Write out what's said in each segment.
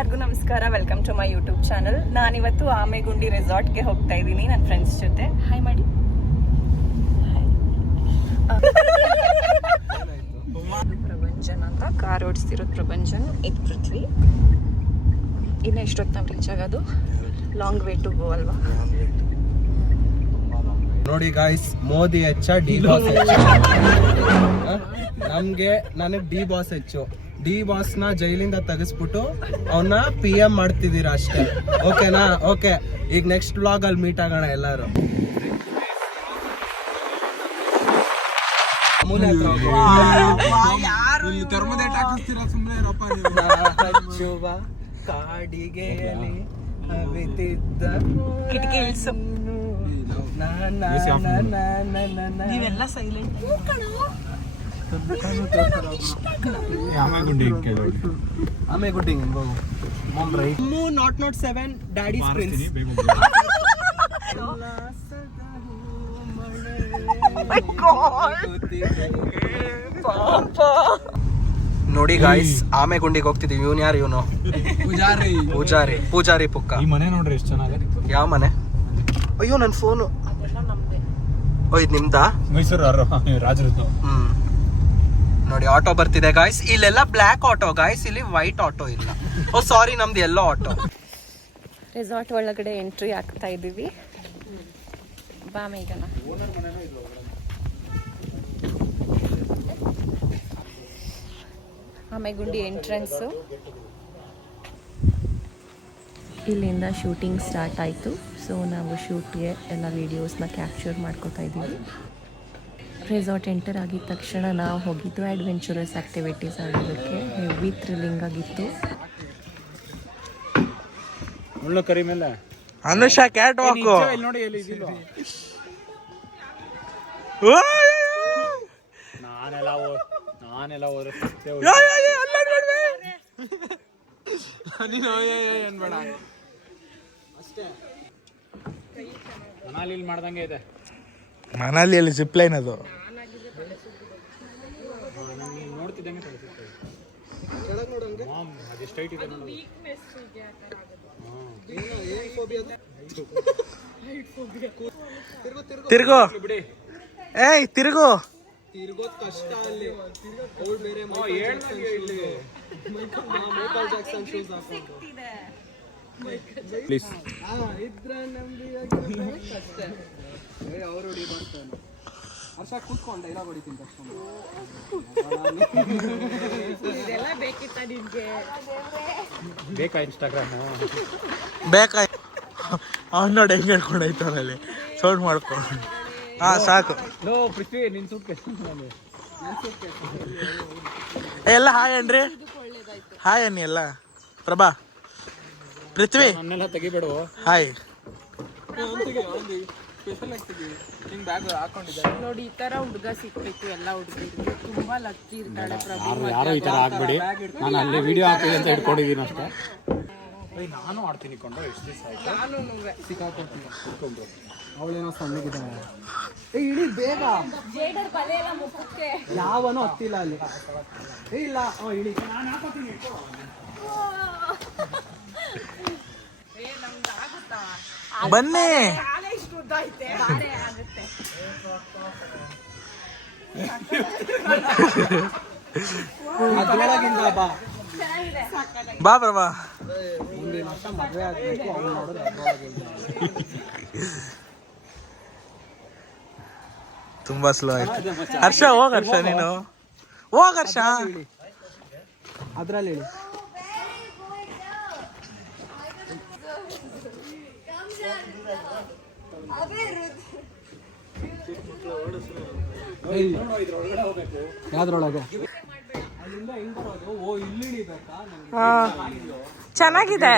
ಎಲ್ಲರಿಗೂ ನಮಸ್ಕಾರ. Welcome to my YouTube channel ನಾನಿವತ್ತು ಆಮೆಗುಂಡಿ ರೆಸಾರ್ಟ್ಗೆ ಹೋಗ್ತಾ ಇದ್ದೀನಿ ನನ್ನ ಫ್ರೆಂಡ್ಸ್ ಜೊತೆ. ಹಾಯ್ ಮಾಡಿ ಪ್ರಭಂಜನ್ ಅಂತ ಕಾರ್ ಓಡಿಸ್ತಿರೋದು ಪ್ರಭಂಜನ್. ಇದು ಪೃಥ್ವಿ. ಇನ್ನು ಎಷ್ಟೊತ್ತು ನಾವು ರೀಚ್ ಆಗೋದು. ಲಾಂಗ್ ವೇ ಟು ಗೋ ಅಲ್ವಾ? ನೋಡಿ ಗಾಯ್ಸ್ ಮೋದಿ ಹೆಚ್ಚ ಡಿ ಬಾಸ್ ಹೆಚ್ಚು? ನಮ್ಗೆ ನನಗ್ ಡಿ ಬಾಸ್ ಹೆಚ್ಚು. ಡಿ ಬಾಸ್ನ ಜೈಲಿಂದ ತೆಗೆಸ್ಬಿಟ್ಟು ಅವನ್ನ ಪಿ ಎಂ ಮಾಡ್ತಿದ್ದೀರಾ ಅಷ್ಟೇ. ಓಕೆನಾ ಓಕೆ ಈಗ ನೆಕ್ಸ್ಟ್ ಬ್ಲಾಗ್ ಅಲ್ಲಿ ಮೀಟ್ ಆಗೋಣ ಎಲ್ಲಾರು. ಅಮೂಲ್ಯ ಹತ್ರ ಹೋಗು. ಹಚ್ಚುವ ಕಾಡಿಗೆಯಲ್ಲಿ ಹವಿತಿದ್ದ ಕಿಟಕಿ ಇಳಿಸು. ನಾ, ನಾ, ನಾ, ನಾ, ನಾ, ನಾ, ನಾ. ನೀವೆಲ್ಲ ಸೈಲೆಂಟ್ ಆಮೇಲೆ ಗುಡ್ಡಿಂಗ್ ಹೋಗು ಮಮ್ಮು ನಾಟ್ ನಾಟ್ ಸೆವೆನ್ ಡ್ಯಾಡೀಸ್ ಪ್ರಿನ್ಸ್ ನೋಡಿ ಗಾಯ್ಸ್ ಆಮೆ ಗುಂಡಿಗೆ ಹೋಗ್ತಿದೀವಿ ಇವನ್ ಯಾರು ಇವನು? ಪೂಜಾರಿ. ಪೂಜಾರಿ ಪೂಜಾರಿ ಪುಕ್ಕ. ಈ ಮನೆ ನೋಡ್ರಿ ಎಷ್ಟು ಚೆನ್ನಾಗಿದೆ. ಯಾವ ಮನೆ? ಅಯ್ಯೋ ನನ್ನ ಫೋನು ಓ ಇದು ನಿಮ್ದಾ? ಮೈಸೂರು ರಾಜರದ್ದು. ಹ್ಮ್. ನೋಡಿ ಆಟೋ ಬರ್ತಿದೆ ಗಾಯ್ಸ್ ಇಲ್ಲೆಲ್ಲ ಬ್ಲ್ಯಾಕ್ ಆಟೋ ಗಾಯ್ಸ್ ಇಲ್ಲಿ ವೈಟ್ ಆಟೋ ಇಲ್ಲ. ಓ ಸಾರಿ ನಮ್ದು ಎಲ್ಲೋ ಆಟೋ ರೆಸಾರ್ಟ್ ಒಳಗಡೆ ಎಂಟ್ರಿ ಆಗ್ತಾ ಇದ್ದೀವಿ. ಬಾ ಮೇಘನ. ಆಮೆಗುಂಡಿ ಎಂಟ್ರೆನ್ಸು ಇಲ್ಲಿಂದ ಶೂಟಿಂಗ್ ಸ್ಟಾರ್ಟ್ ಆಯಿತು. ಸೊ ನಾವು ಶೂಟ್ಗೆ ಎಲ್ಲ ವೀಡಿಯೋಸ್ನ ಕ್ಯಾಪ್ಚರ್ ಮಾಡ್ಕೋತಾ ಇದ್ದೀವಿ. ರೆಸಾರ್ಟ್ ಎಂಟರ್ ಆಗಿದ ತಕ್ಷಣ ನಾವು ಹೋಗಿದ್ದು ಅಡ್ವೆಂಚರಸ್ ಆ್ಯಕ್ಟಿವಿಟೀಸ್ ಆಗೋದಕ್ಕೆ. ಹೆವಿ ಥ್ರಿಲ್ಲಿಂಗ್ ಆಗಿತ್ತು. ಮುಳ್ಳು ಕರಿ ಮೇಲೆ ಅನುಷಾ ಕ್ಯಾಟ್ ವಾಕು ಇಲ್ಲಿ ನೋಡಿ ಎಲ್ಲಿ ಇದಿಲ್ವಾ ನಾನೆಲ್ಲ ಹೋದ್ರೆ. ಮನಾಲಿ ಇಲ್ಲಿ ಮಾಡ್ದಂಗೆ ಇದೆ. ಮನಾಲಿಯಲ್ಲಿ ಜಿಪ್ ಲೈನ್ ಅದು. ನೋಡ್ತಿದ್ದಂಗೆ. ತಿರ್ಗು. ಬಿಡಿ. ಏಯ್ ತಿರುಗೋ. ತಿರ್ಗೋದ್ ಕಷ್ಟ ಅಲ್ಲಿ ಬೇರೆ. ಮೈಕಲ್ ಜಾಕ್ಸನ್ ಶೂಸ್ ಹಾಕೊಂಡು. ಕೂತ್ಕೊಂಡ ಇಲ್ಲ ಹೊಡಿತೀನಿ ತಕ್ಷಣ ಬೇಕಾ ಇನ್ಸ್ಟಾಗ್ರಾಮ್ ಬೇಕಾ? ಅವ್ನು ನೋಡಿ ಹೆಂಗೆ ಹೇಳ್ಕೊಂಡೈತವನಲ್ಲಿ ಸೌಂಡ್ ಮಾಡ್ಕೊಂಡು ಹಾ ಸಾಕು. ನೋ ಪೃಥ್ವಿ ನಿನ್ ಸೂಟ್ ಕೇಸ್ ಎಲ್ಲ ಹಾಯ್ ಅನ್ರಿ. ಹಾಯ್ ಅನ್ನಿ ಎಲ್ಲ. ಪ್ರಭಾ. ಪೃಥ್ವಿ. ನನ್ನೆಲ್ಲ ತೆಗಿಬೇಡು ಹಾಯ್. ಸ್ಪೆಷಲ್ ಆಗ್ತಿದ್ವಿ ಹಿಂಗ್ ಬ್ಯಾಗ್ ಹಾಕೊಂಡಿದ್ದಾರೆ ನೋಡಿ ಈ ತರ ಹುಡುಗ ಸಿಗ್ಬೇಕು ಎಲ್ಲ ಹುಡುಗರಿಗೆ ತುಂಬಾ ಲಕ್ಕಿ ಇರ್ತಾಳೆ ಪ್ರಭು ಯಾರು ಯಾರೋ ಈ ತರ ಆಗ್ಬೇಡಿ. ನಾನು ಅಲ್ಲಿ ವಿಡಿಯೋ ಅಂತ ಇಟ್ಕೊಂಡಿದ್ದೀನಿ ಅಷ್ಟೇ. ನಾನು ಆಡ್ತೀನಿ ಕೊಂಡು ಎಷ್ಟು ದಿವಸ ಆಯ್ತು? ಸಿಕ್ಕಾಕೊಡ್ತೀನಿ. ಕುತ್ಕೊಂಡು ಅವಳೇನೋ ಸಣ್ಣಗಿದ್ದಾಳೆ. ಏ ಇಳಿ ಬೇಗ. ಯಾವನೂ ಹತ್ತಿಲ್ಲ ಅಲ್ಲಿ. ಏ ಇಲ್ಲ. ಅವ ಇಳಿ. ಬಾ ಬಾ ಪ್ರಭಾ ತುಂಬಾ ಸ್ಲೋ ಆಯ್ತು. ಹರ್ಷ ಹೋಗ ಹರ್ಷ ನೀನು. ಹೋಗ ಹರ್ಷ. ಅದ್ರಲ್ಲಿ ಇಳಿ ಯಾವ್ದ್ರೊಳಗೆ? ಅಲ್ಲಿಂದ ಹೆಂಗ್ ಬರೋದು ಓ ಇಲ್ಲಿ ಇಳಿಬೇಕಾ ನಂಗೆ ಚೆನ್ನಾಗಿದೆ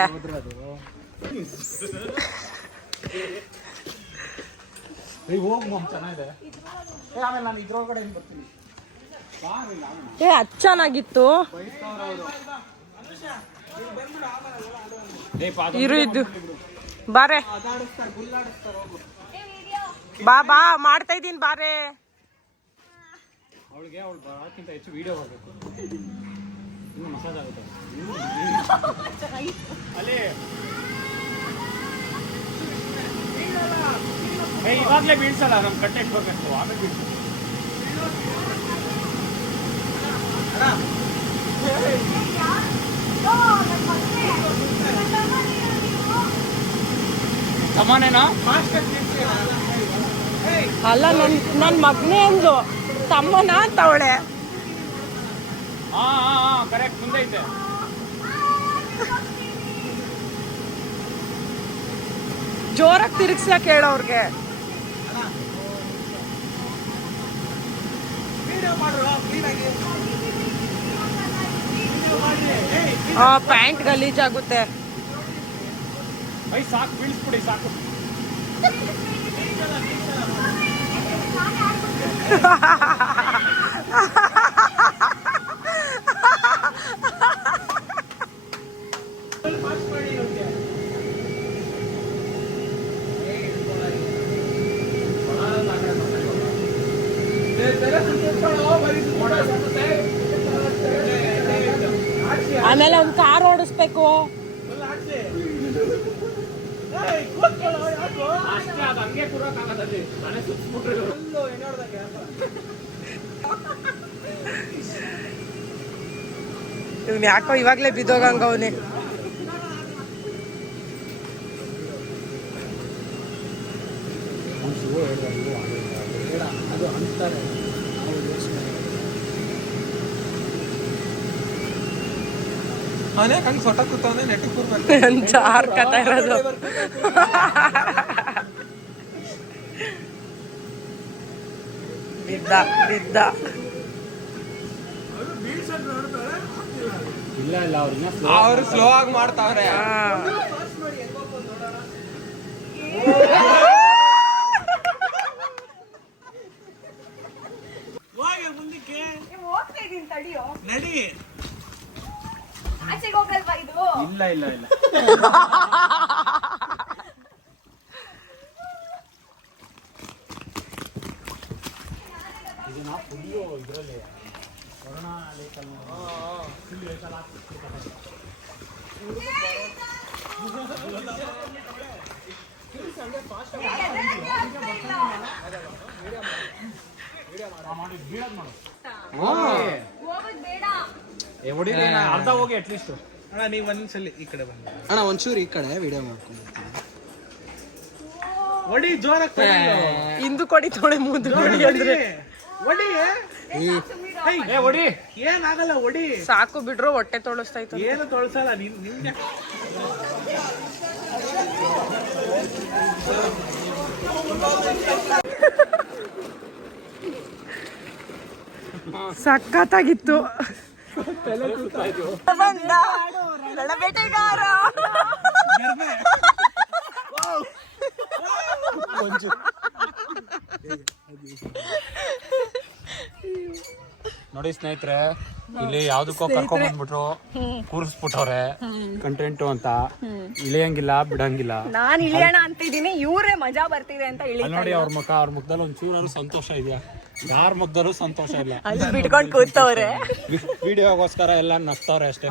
ಏ ಅದ್ ಚೆನ್ನಾಗಿತ್ತು ಇರು ಬಾರೆ. ಬಾ ಬಾ, ಮಾಡ್ತಾ ಇದೀನಿ ಬಾರೆ. ಅವಳಿಗೆ ಅವಳು ಬರೋಕ್ಕಿಂತ ಹೆಚ್ಚು ವಿಡಿಯೋ ಬರಬೇಕು ಇನ್ನು ಮಸಾಜ್ ಆಗುತ್ತೆ. ಅಲ್ಲಿ. ಏ, ಇವಾಗ್ಲೇ ಬೀಳ್ಸಲ್ಲ, ನಮ್ ಕಟ್ಟೆ ಇಟ್ಕೋಬೇಕು. ಆಮೇಲೆ ಸಮಾನೇನಾ ಅಲ್ಲ ನನ್ ನನ್ನ ಮಗನೇ ಅಂದು ತಮ್ಮನ ತವಳೆ ಹಾ ಹಾ ಕರೆಕ್ಟ್ ಮುಂದೆ ಐತೆ ಜೋರಾಗಿ ತಿರುಗ್ಸಕ್ ಹೇಳೋರ್ಗೆ ಅವ್ರಿಗೆ. ಪ್ಯಾಂಟ್ ಗಲೀಜಾಗುತ್ತೆ. ಐ ಸಾಕು ಬೀಳಿಸ್ಬಿಡಿ ಸಾಕು ಆಮೇಲೆ ಒಂದು ಕಾರ್ ಓಡಿಸ್ಬೇಕು ಅಷ್ಟೇ ಅದು ಇವ್ನು ಯಾಕೋ ಇವಾಗಲೇ ಬಿದ್ದೋಗಂಗ ಅವನೇ. ಅವನೇ ಹಂಗೆ ಸೊಟ್ಟ ಕೂತವನೇ ನೆಟ್ಟಿಗೆ ಕೂರ್ಬೇಕು ಅಂತ ಹಾರ್ಕತಾ ಇರೋದು. ಬಿದ್ದ ಬಿದ್ದ. ಇಲ್ಲ ಇಲ್ಲ ಅವ್ರನ್ನ ಅವ್ರು ಸ್ಲೋ ಆಗಿ ಮಾಡ್ತಾವ್ರೆ. ಇಲ್ಲ ಇಲ್ಲ. ಅರ್ಧ ಹೋಗಿ ಅಟ್ಲೀಸ್ಟ್ ಅಣ್ಣ ನೀವು ಒಂದ್ಸಲಿ ಈ ಕಡೆ ಬಂದ ಅಣ್ಣ ಒಂಚೂರು ಈ ಕಡೆ ವಿಡಿಯೋ ಮಾಡ್ಕೊಂಡು ಒಡಿ ಜೋರಾಗಿ ಇಂದು. ಕೊಡಿ ತೊಳೆ ಮುಂದೆ ಕೊಡಿ ಅಂದ್ರೆ. ಒಡಿ ಏ. ಹೊಡಿ ಏನಾಗಲ್ಲ ಒಡಿ. ಸಾಕು ಬಿಡ್ರು ಹೊಟ್ಟೆ ತೊಳಸ್ತಾ ಇತ್ತು ಏನು ತೊಳಸಲ್ಲ ನಿನ್ ನಿಮ್ಗೆ. ಸಖತ್ತಾಗಿತ್ತು. ಬಂದ. ಬೇಟೆಗಾರ ನೋಡಿ ಸ್ನೇಹಿತರೆ ಇಲ್ಲಿ ಯಾವ್ದಕ್ಕೋ ಕರ್ಕೊಂಡ್ ಬಂದ್ಬಿಟ್ರು ಕೂರಿಸ್ಬಿಟ್ಟವ್ರೆ. ಕಂಟೆಂಟು ಅಂತ. ಇಳಿಯಂಗಿಲ್ಲ ಬಿಡಂಗಿಲ್ಲ. ನಾನ್ ಇಳಿಯೋಣ ಅಂತಿದ್ದೀನಿ ಇವರೇ ಮಜಾ ಬರ್ತಿದೆ ಅಂತ ಇಳಿ ನೋಡಿ ಅವ್ರ ಮುಖ ಅವ್ರ ಮುಖದಲ್ಲಿ ಒಂಚೂರು ಸಂತೋಷ ಇದೆಯಾ? ಯಾರ ಮುದ್ದರು ಸಂತೋಷ ಇಲ್ಲ. ಅಲ್ಲಿ ಬಿಟ್ಕೊಂಡು ಕೂತವ್ರೆ. ವಿಡಿಯೋಗೋಸ್ಕರ ಎಲ್ಲ ನಗ್ತವ್ರೆ ಅಷ್ಟೇ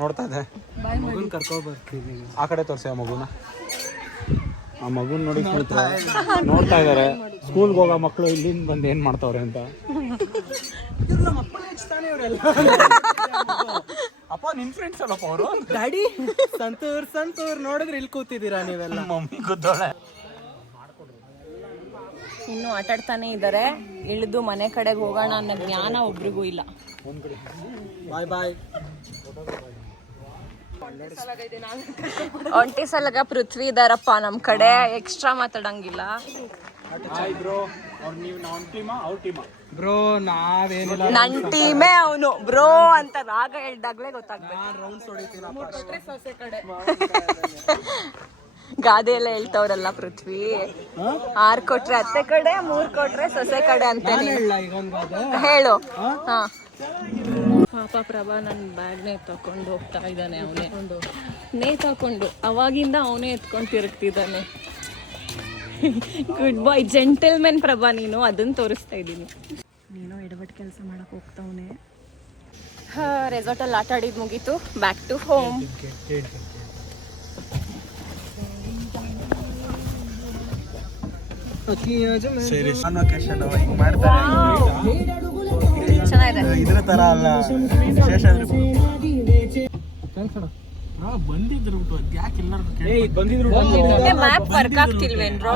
ನೋಡ್ತಾ ಇದೆ ಮಗನ್ ಕರ್ಕೊ ಬರ್ತೀನಿ ಆ ಕಡೆ ತೋರಿಸಿ ಆ ಮಗುನ. ಆ ಮಗುನ್ ನೋಡಿ ನೋಡ್ತಾ ಇದಾರೆ ಸ್ಕೂಲ್ಗೆ ಹೋಗೋ ಮಕ್ಕಳು ಇಲ್ಲಿಂದ ಬಂದು ಏನ್ ಮಾಡ್ತಾವ್ರೆ ಅಂತ. ಅಪ್ಪ ನಿನ್ ಫ್ರೆಂಡ್ಸ್ ಅಲ್ಲಪ್ಪ ಅವರು? ಡ್ಯಾಡಿ ಸಂತೂರ್ ಸಂತೂರ್ ನೋಡಿದ್ರೆ ಇಲ್ಲಿ ಕೂತಿದ್ದೀರಾ ನೀವೆಲ್ಲ? ಮಮ್ಮಿ ಗುದ್ದೋಳೆ. ಇನ್ನು ಆಟಾಡ್ತಾನೆ ಇದ್ದಾರೆ ಇಳಿದು ಮನೆ ಕಡೆಗೆ ಹೋಗೋಣ ಅನ್ನೋ ಜ್ಞಾನ ಒಬ್ರಿಗೂ ಇಲ್ಲ. ಬಾಯ್ ಬಾಯ್. ಒಂಟಿ ಸಲಗ ಪೃಥ್ವಿ ಇದಾರಪ್ಪ ನಮ್ ಕಡೆ. ಎಕ್ಸ್ಟ್ರಾ ಮಾತಾಡಂಗಿಲ್ಲ. ಬ್ರೋ ಅವ್ರು ನೀವು ನಾನ್ ಟೀಮಾ ಟೀಮಾ ಬ್ರೋ ನಾವೇನಿಲ್ಲ. ನನ್ ಟೀಮೇ ಅವನು. ಬ್ರೋ ಅಂತ ರಾಗ ಹೇಳ್ದಾಗ್ಲೇ ಗೊತ್ತಾಗ್ಬೇಕು ಗಾದೆ ಎಲ್ಲ ಹೇಳ್ತವ್ರಲ್ಲ ಪೃಥ್ವಿ. ಆರ್ ಕೊಟ್ರೆ ಅತ್ತೆ ಕಡೆ ಮೂರ್ ಕೊಟ್ರೆ ಸೊಸೆ ಕಡೆ ಅಂತ ಹೇಳ. ಹಾ? ಪಾಪ ಪ್ರಭಾ ನನ್ನ ಬ್ಯಾಗ್ನೇ ತಕೊಂಡು ಹೋಗ್ತಾ ಇದ್ದಾನೆ ಅವನೇ. ನೇ ತಕೊಂಡು ಅವಾಗಿಂದ ಅವನೇ ಎತ್ಕೊಂಡು ತಿರುಗ್ತಿದ್ದಾನೆ. ಗುಡ್ ಬಾಯ್ ಜೆಂಟಲ್ಮೆನ್ ಪ್ರಭಾ ನೀನು ಅದನ್ನ ತೋರಿಸ್ತಾ ಇದ್ದೀನಿ. ನೀನು ಎಡವಟ್ ಕೆಲಸ ಮಾಡಕ್ ಹೋಗ್ತಾವನೆ. ರೆಸಾರ್ಟಲ್ಲಿ ಆಟ ಆಡಿದ್ ಮುಗೀತು. ಬ್ಯಾಕ್ ಟು ಹೋಮ್ ಇದ್ರ ತರ ಅಲ್ಲ. ಬಂದಿದ್ರು ಯಾಕೆ ಎಲ್ಲರೂ ಮ್ಯಾಪ್ ವರ್ಕ್ ಆಗ್ತಿಲ್ವೇನ್ರೋ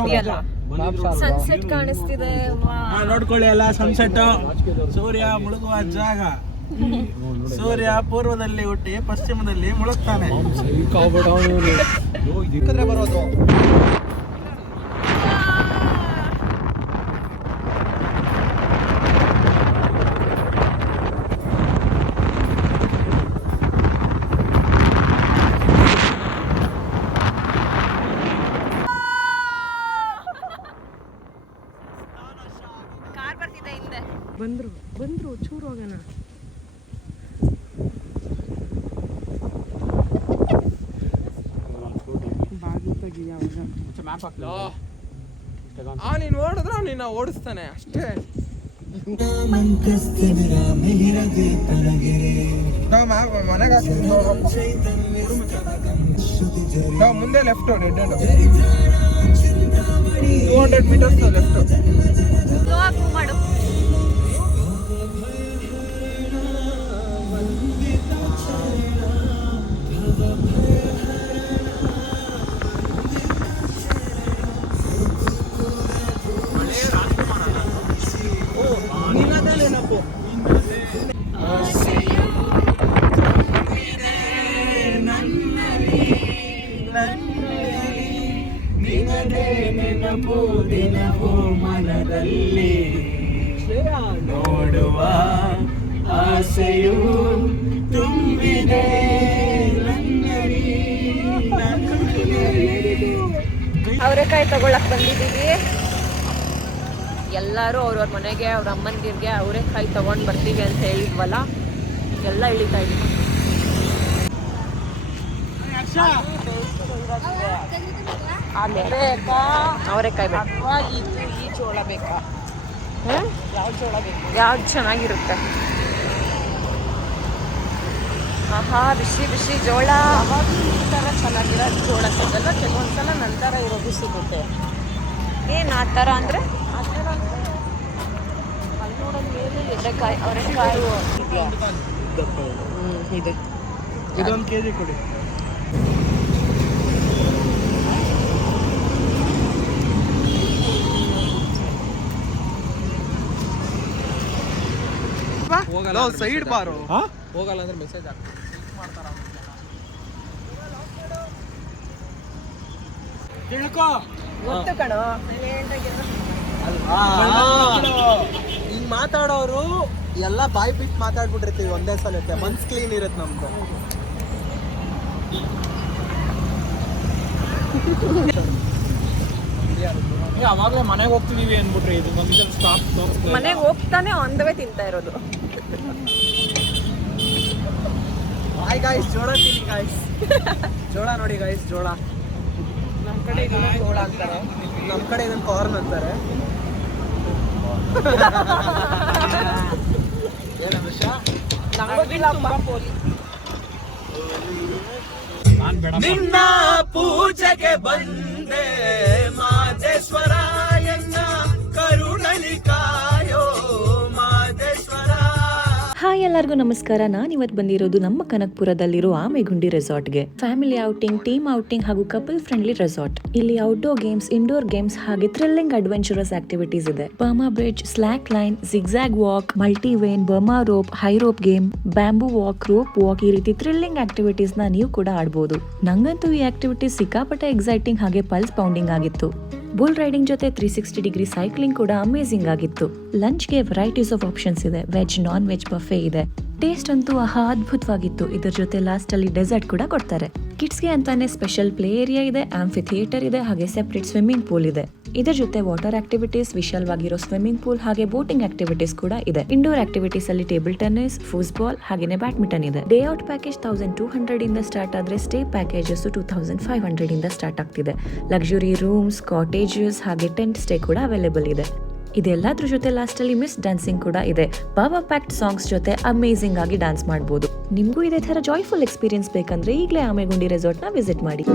ಇದೆಯಲ್ಲ. ಸನ್ಸೆಟ್ ಕಾಣಿಸ್ತಿದೆ. ನೋಡ್ಕೊಳ್ಳಿ ಅಲ್ಲ ಸನ್ಸೆಟ್ ಸೂರ್ಯ ಮುಳುಗುವ ಜಾಗ. ಸೂರ್ಯ ಪೂರ್ವದಲ್ಲಿ ಹುಟ್ಟಿ ಪಶ್ಚಿಮದಲ್ಲಿ ಮುಳುಗ್ತಾನೆ. ಬರೋದು ಕಾರ್ ಬರ್ತಿದೆ ಹಿಂದೆ ಬಂದ್ರು ಬಂದರು ಚೂರು ಹೋಗೋಣ. ಆ ನೀನು ಓಡಿದ್ರೆ ನೀನು ಓಡಿಸ್ತಾನೆ ಅಷ್ಟೇ. ನಾವು ಮನೆಗೆ ನಾವು ಮುಂದೆ left dead end two hundred meters left slow ನೆನಪು ಮೂವ್ ಮನದಲ್ಲಿ. ನೋಡುವ ಆಸೆಯು ತುಂಬಿದೆ ಅವರೆಕಾಯಿ ತಗೊಳಕ್ ಬಂದಿದ್ದೀವಿ. ಎಲ್ಲರೂ ಅವ್ರವ್ರ ಮನೆಗೆ ಅವ್ರ ಅಮ್ಮಂದಿರ್ಗೆ ಅವರೆಕಾಯಿ ತಗೊಂಡು ಬರ್ತೀವಿ ಅಂತ ಹೇಳಿದ್ವಲ್ಲ ಎಲ್ಲ ಇಳಿತಾ ಇದೀವಿ ಅವರೆಕಾಯಿ ಬೇಕು ಈ ಜೋಳ ಬೇಕಾ ಯಾವ ಜೋಳ ಬೇಕು ಯಾವ್ದು ಚೆನ್ನಾಗಿರುತ್ತೆ? ಆಹಾ ಬಿಸಿ ಬಿಸಿ ಜೋಳ. ಈ ಥರ ಚೆನ್ನಾಗಿರೋ ಜೋಳ ಸಿಗಲ್ಲ ಕೆಲವೊಂದ್ಸಲ ನಂತರ ಇರೋದು ಸಿಗುತ್ತೆ ಏನ್ ಆ ಥರ ಅಂದ್ರೆ? ಆ ಥರ ಅಂದರೆ ಅಲ್ಲಿ ನೋಡೋದ್ ಮೇಲೆ ಅವರೆಕಾಯಿ ಅವರೆಕಾಯಿ ಹ್ಞೂ ಹ್ಮ್ ಇದೆ. ಇದೊಂದು ಕೆಜಿ ಕೊಡಿ. ಸೈಡ್ ಬಾರು. ಹಾ? ಹೋಗಲ್ಲ ಅಂದ್ರೆ ಮೆಸೇಜ್ ಹಾಕ ತಿಳ್ಕೊ. ಗೊತ್ತು ಕಣೋ. ಹಿಂಗ್ ಮಾತಾಡೋರು ಎಲ್ಲ ಬಾಯ್ ಬಿಟ್ಟು ಮಾತಾಡ್ಬಿಟ್ಟಿರ್ತೀವಿ ಒಂದೇ ಸಲ ಮನ್ಸ್ ಕ್ಲೀನ್ ಇರುತ್ತೆ ನಮ್ದು. ಅವಾಗಲೇ ಮನೆಗೆ ಹೋಗ್ತಿದೀವಿ ಅಂದ್ಬಿಟ್ರಿ ಇದು ಮನೆಗೆ ಹೋಗ್ತಾನೆ ಒಂದವೇ ತಿಂತ ತಿಂತಾ ಇರೋದು. ಬಾಯ್ ಗಾಯ್ಸ್ ಜೋಳ ತಿನ್ನಿ ಗಾಯ್ಸ್ ಜೋಳ ನೋಡಿ ಗಾಯ್ಸ್ ಜೋಳ. ನಮ್ಮ ಕಡೆ ಇದನ್ನ ಜೋಳ ಅಂತಾರೆ. ನಮ್ ಕಡೆ ಇದನ್ನ ಕಾರ್ನ್ ಅಂತಾರೆ. ನಿನ್ನ ಪೂಜೆಗೆ ಬಂದೆ ಮಾದೇಶ್ವರ ಎನ್ನ ಕರುಣಲಿ ಎಲ್ಲರಿಗೂ ನಮಸ್ಕಾರ. ನಾನು ಇವತ್ತು ಬಂದಿರೋದು ನಮ್ಮ ಕನಕ್ಪುರದಲ್ಲಿರೋ ಆಮೆಗುಂಡಿ ರೆಸಾರ್ಟ್ಗೆ. ಫ್ಯಾಮಿಲಿ ಔಟಿಂಗ್, ಟೀಮ್ ಔಟಿಂಗ್ ಹಾಗೂ ಕಪಲ್ ಫ್ರೆಂಡ್ಲಿ ರೆಸಾರ್ಟ್. ಇಲ್ಲಿ ಔಟ್ಡೋರ್ ಗೇಮ್ಸ್, ಇಂಡೋರ್ ಗೇಮ್ಸ್ ಹಾಗೆ ಥ್ರಿಲ್ಲಿಂಗ್ ಅಡ್ವೆಂಚರಸ್ ಆಕ್ಟಿವಿಟೀಸ್ ಇದೆ. Burma bridge, slack line zigzag walk, multi vine, Burma rope, high rope game, bamboo walk, rope walk ಈ ರೀತಿ thrilling ಆಕ್ಟಿವಿಟೀಸ್ನ ನೀವು ಕೂಡ ಆಡ್ಬೋದು. ನಂಗಂತೂ ಈ ಆಕ್ಟಿವಿಟೀಸ್ ಸಿಕ್ಕಾಪಟ್ಟೆ ಎಕ್ಸೈಟಿಂಗ್ ಹಾಗೆ ಪಲ್ಸ್ ಪೌಂಡಿಂಗ್ ಆಗಿತ್ತು. ಬುಲ್ ರೈಡಿಂಗ್ ಜೊತೆ ತ್ರೀ ಸಿಕ್ಸ್ಟಿ ಡಿಗ್ರಿ ಸೈಕ್ಲಿಂಗ್ ಕೂಡ ಅಮೇಸಿಂಗ್ ಆಗಿತ್ತು. ಲಂಚ್ಗೆ ವೆರೈಟೀಸ್ ಆಫ್ ಆಪ್ಷನ್ಸ್ ಇದೆ. ವೆಜ್ ನಾನ್ ವೆಜ್ ಬಫೆ ಇದೆ. ಟೇಸ್ಟ್ ಅಂತೂ ಆಹಾ ಅದ್ಭುತವಾಗಿತ್ತು. ಇದ್ರ ಜೊತೆ ಲಾಸ್ಟ್ ಅಲ್ಲಿ ಡೆಸರ್ಟ್ ಕೂಡ ಕೊಡ್ತಾರೆ. ಕಿಡ್ಸ್ಗೆ ಅಂತಾನೆ ಸ್ಪೆಷಲ್ ಪ್ಲೇ ಏರಿಯಾ ಇದೆ ಆಂಫಿ ಥಿಯೇಟರ್ ಇದೆ, ಹಾಗೆ ಸೆಪರೇಟ್ ಸ್ವಿಮ್ಮಿಂಗ್ ಪೂಲ್ ಇದೆ. ಇದರ ಜೊತೆ ವಾಟರ್ ಆಕ್ಟಿವಿಟೀಸ್ ವಿಶಾಲವಾಗಿರೋ ಸ್ವಿಮ್ಮಿಂಗ್ ಪೂಲ್ ಹಾಗೆ ಬೋಟಿಂಗ್ ಆಕ್ಟಿವಿಟೀಸ್ ಕೂಡ ಇದೆ. ಇಂಡೋರ್ ಆಕ್ಟಿವಿಟೀಸ್ ಅಲ್ಲಿ ಟೇಬಲ್ ಟೆನ್ನಿಸ್ ಫುಟ್ಬಾಲ್ ಹಾಗೆನೆ ಬ್ಯಾಡ್ಮಿಂಟನ್ ಇದೆ. Day out package thousand two hundred ಇಂದ ಸ್ಟಾರ್ಟ್ ಆದ್ರೆ stay packages two thousand five hundred ಇಂದ ಸ್ಟಾರ್ಟ್ ಆಗ್ತಿದೆ. ಲಕ್ಸುರಿ ರೂಮ್ಸ್ ಕಾಟೇಜಸ್ ಹಾಗೆ ಟೆಂಟ್ ಸ್ಟೇ ಕೂಡ ಅವೈಲೇಬಲ್ ಇದೆ. ಇದೆಲ್ಲದ್ರ ಜೊತೆ ಲಾಸ್ಟಲ್ಲಿ ಮಿಸ್ ಡ್ಯಾನ್ಸಿಂಗ್ ಕೂಡ ಇದೆ. ಬಾಬಾ ಪ್ಯಾಕ್ಟ್ ಸಾಂಗ್ಸ್ ಜೊತೆ ಅಮೇಸಿಂಗ್ ಆಗಿ ಡ್ಯಾನ್ಸ್ ಮಾಡ್ಬೋದು. ನಿಮಗೂ ಇದೇ ಥರ ಜಾಯ್ಫುಲ್ ಎಕ್ಸ್ಪೀರಿಯನ್ಸ್ ಬೇಕಂದ್ರೆ ಈಗಲೇ ಆಮೆಗುಂಡಿ ರೆಸಾರ್ಟ್ನ ವಿಸಿಟ್ ಮಾಡಿ.